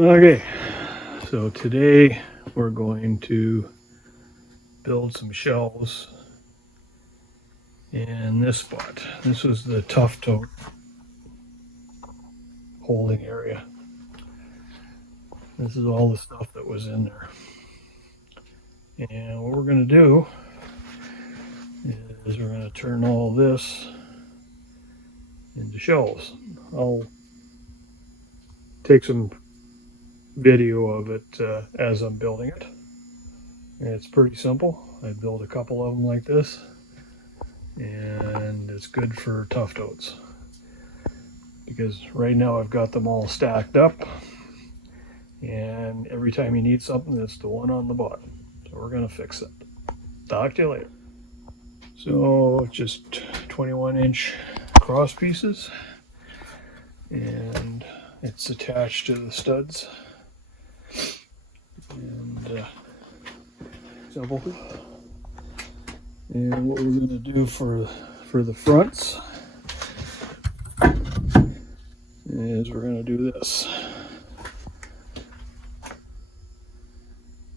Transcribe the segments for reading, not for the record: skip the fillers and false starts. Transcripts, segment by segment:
Okay, so today we're going to build some shelves in this spot. This was the tote holding area. This is all the stuff that was in there. And what we're going to do is we're going to turn all this into shelves. I'll take some video of it as I'm building it. And it's pretty simple. I built a couple of them like this, and it's good for totes because right now I've got them all stacked up, and every time you need something, it's the one on the bottom. So we're going to fix it. Talk to you later. So just 21-inch cross pieces, and it's attached to the studs. And simple. And what we're going to do for the fronts is we're going to do this.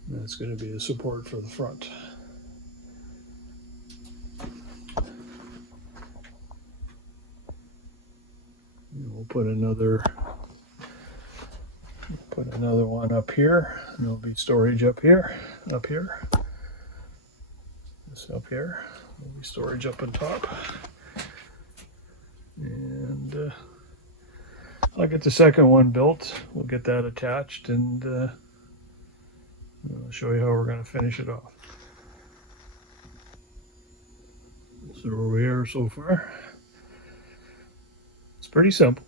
That's going to be the support for the front. And we'll put another one up here, and there'll be storage up here, this up here. There'll be storage up on top. And I'll get the second one built. We'll get that attached, and I'll show you how we're going to finish it off. So where we are so far, it's pretty simple.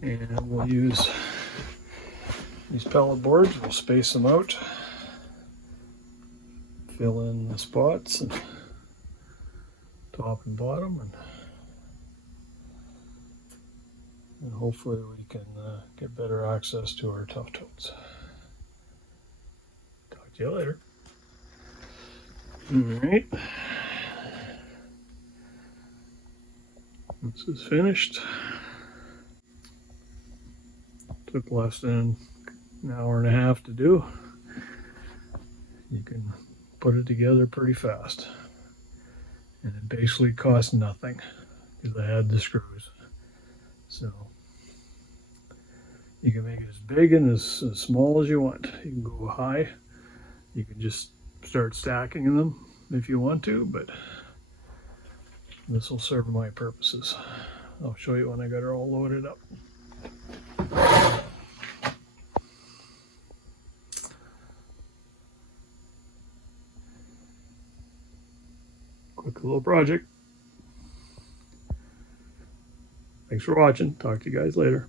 And we'll use these pallet boards. We'll space them out, fill in the spots, and top and bottom, and hopefully we can get better access to our totes. Talk to you later. All right, this is finished. Took less than an hour and a half to do. You can put it together pretty fast, and it basically cost nothing because I had the screws. So you can make it as big and as small as you want. You can go high. You can just start stacking them if you want to, but this will serve my purposes. I'll show you when I got it all loaded up. Quick little project. Thanks for watching. Talk to you guys later.